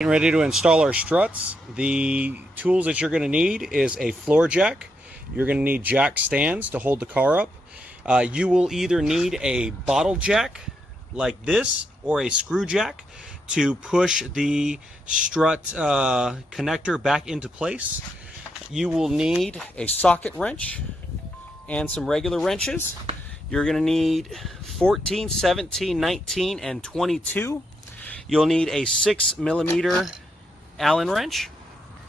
Getting ready to install our struts. The tools that you're going to need is a floor jack. You're going to need jack stands to hold the car up. You will either need a bottle jack like this or a screw jack to push the strut connector back into place. You will need a socket wrench and some regular wrenches. You're going to need 14, 17, 19, and 22. You'll need a 6mm Allen wrench.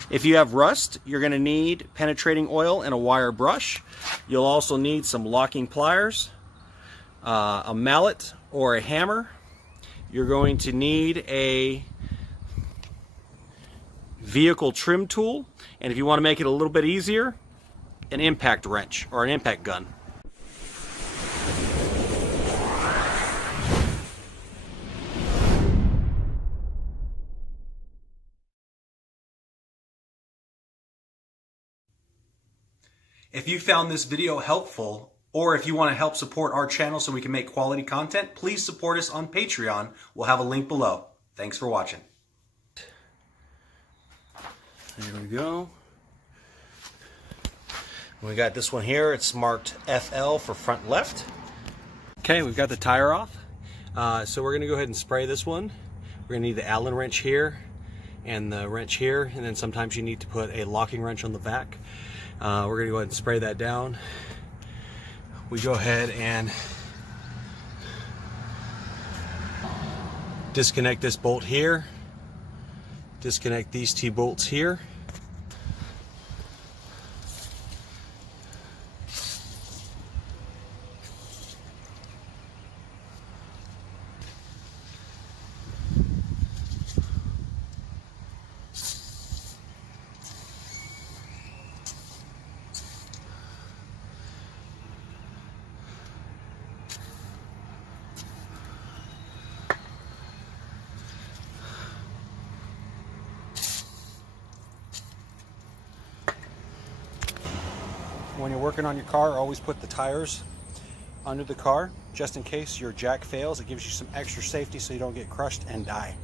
If you have rust, you're going to need penetrating oil and a wire brush. You'll also need some locking pliers, a mallet or a hammer. You're going to need a vehicle trim tool, and if you want to make it a little bit easier, an impact wrench or an impact gun. If you found this video helpful, or if you want to help support our channel so we can make quality content, please support us on Patreon. We'll have a link below. Thanks for watching. There we go. We got this one here. It's marked FL for front left. Okay, we've got the tire off. So we're going to go ahead and spray this one. We're going to need the Allen wrench here and the wrench here, and then sometimes you need to put a locking wrench on the back. We're going to go ahead and spray that down. We go ahead and disconnect this bolt here, disconnect these two bolts here. When you're working on your car, always put the tires under the car, just in case your jack fails. It gives you some extra safety so you don't get crushed and die.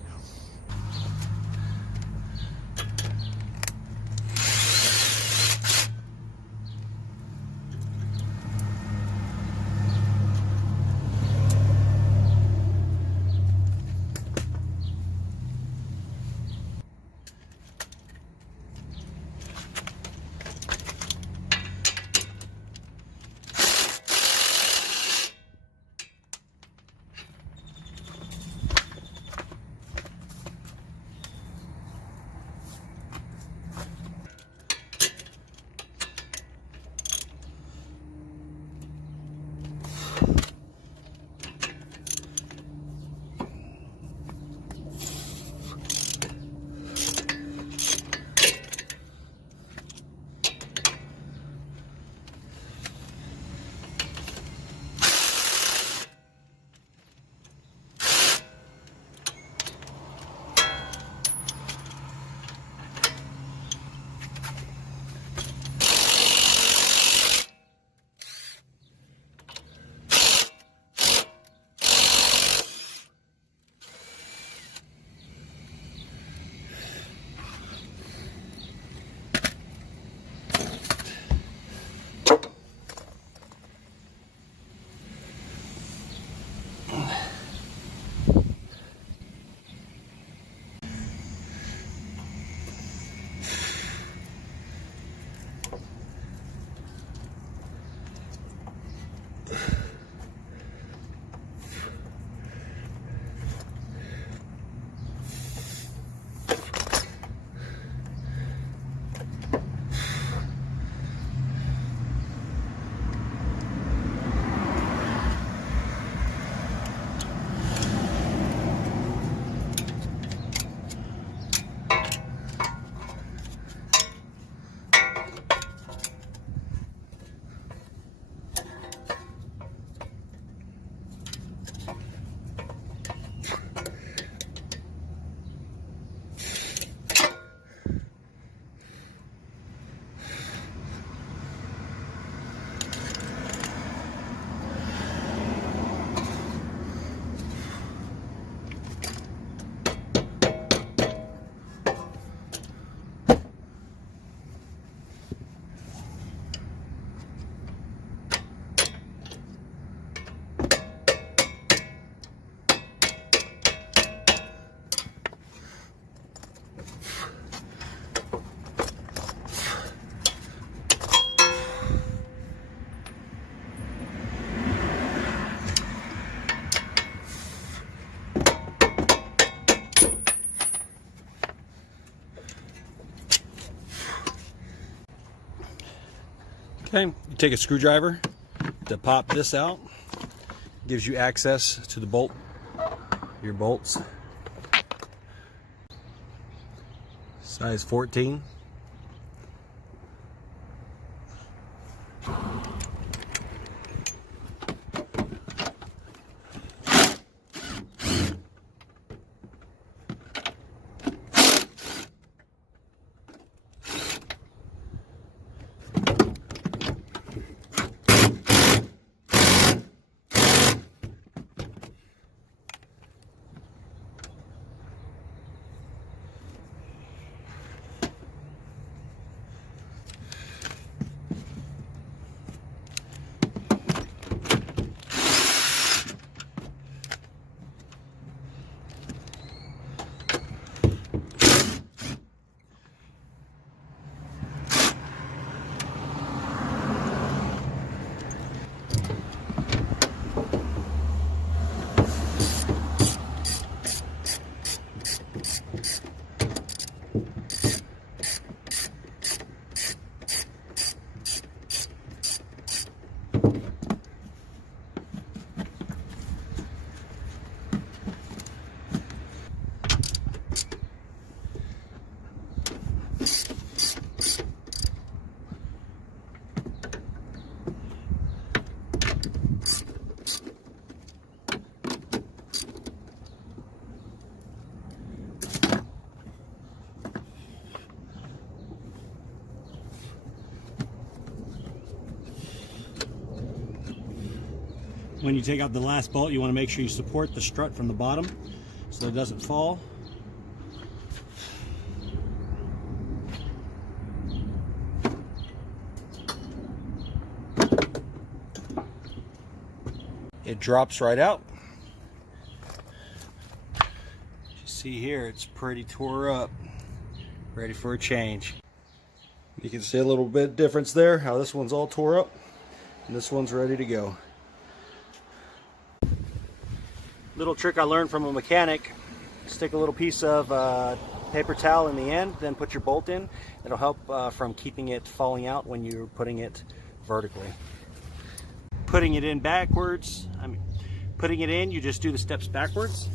Okay, you take a screwdriver to pop this out. Gives you access to the bolt, your bolts. Size 14. When you take out the last bolt, you want to make sure you support the strut from the bottom so it doesn't fall. It drops right out. As you see here, it's pretty tore up, ready for a change. You can see a little bit difference there, how this one's all tore up and this one's ready to go. Little trick I learned from a mechanic: stick a little piece of paper towel in the end, then put your bolt in. It'll help from keeping it falling out when you're putting it vertically. Putting it in backwards, putting it in, you just do the steps backwards.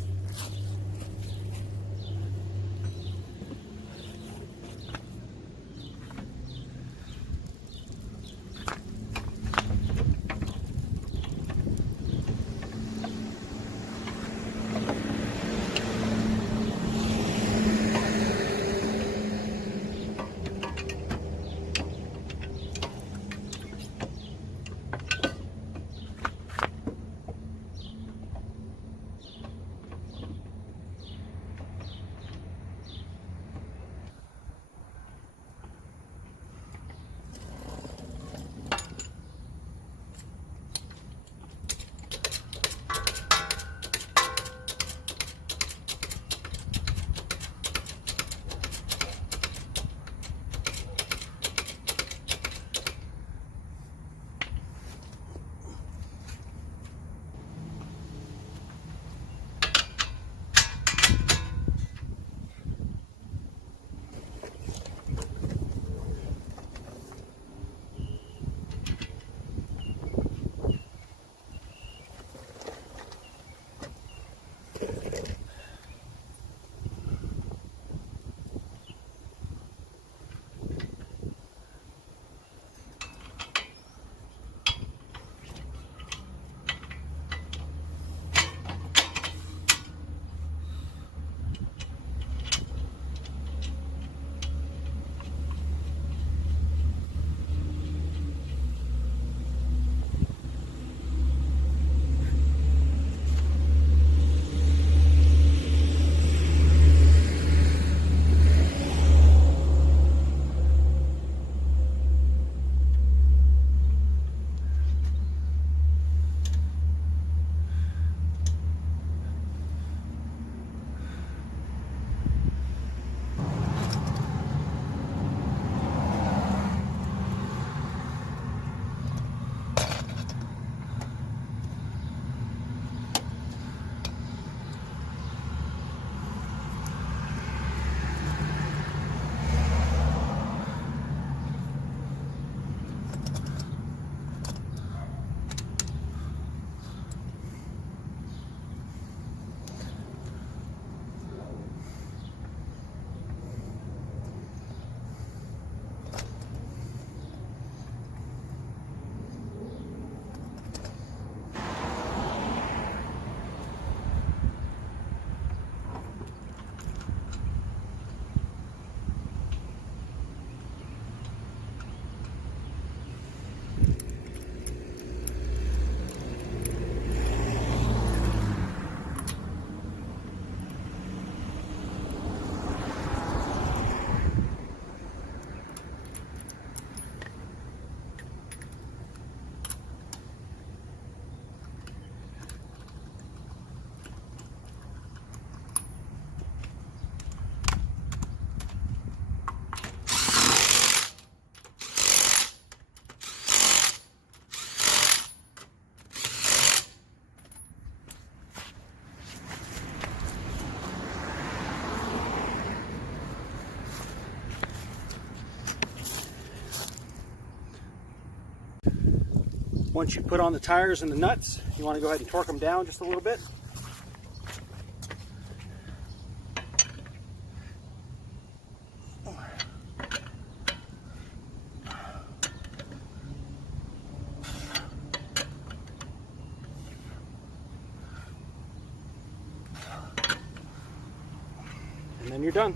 Once you put on the tires and the nuts, you want to go ahead and torque them down just a little bit. And then you're done.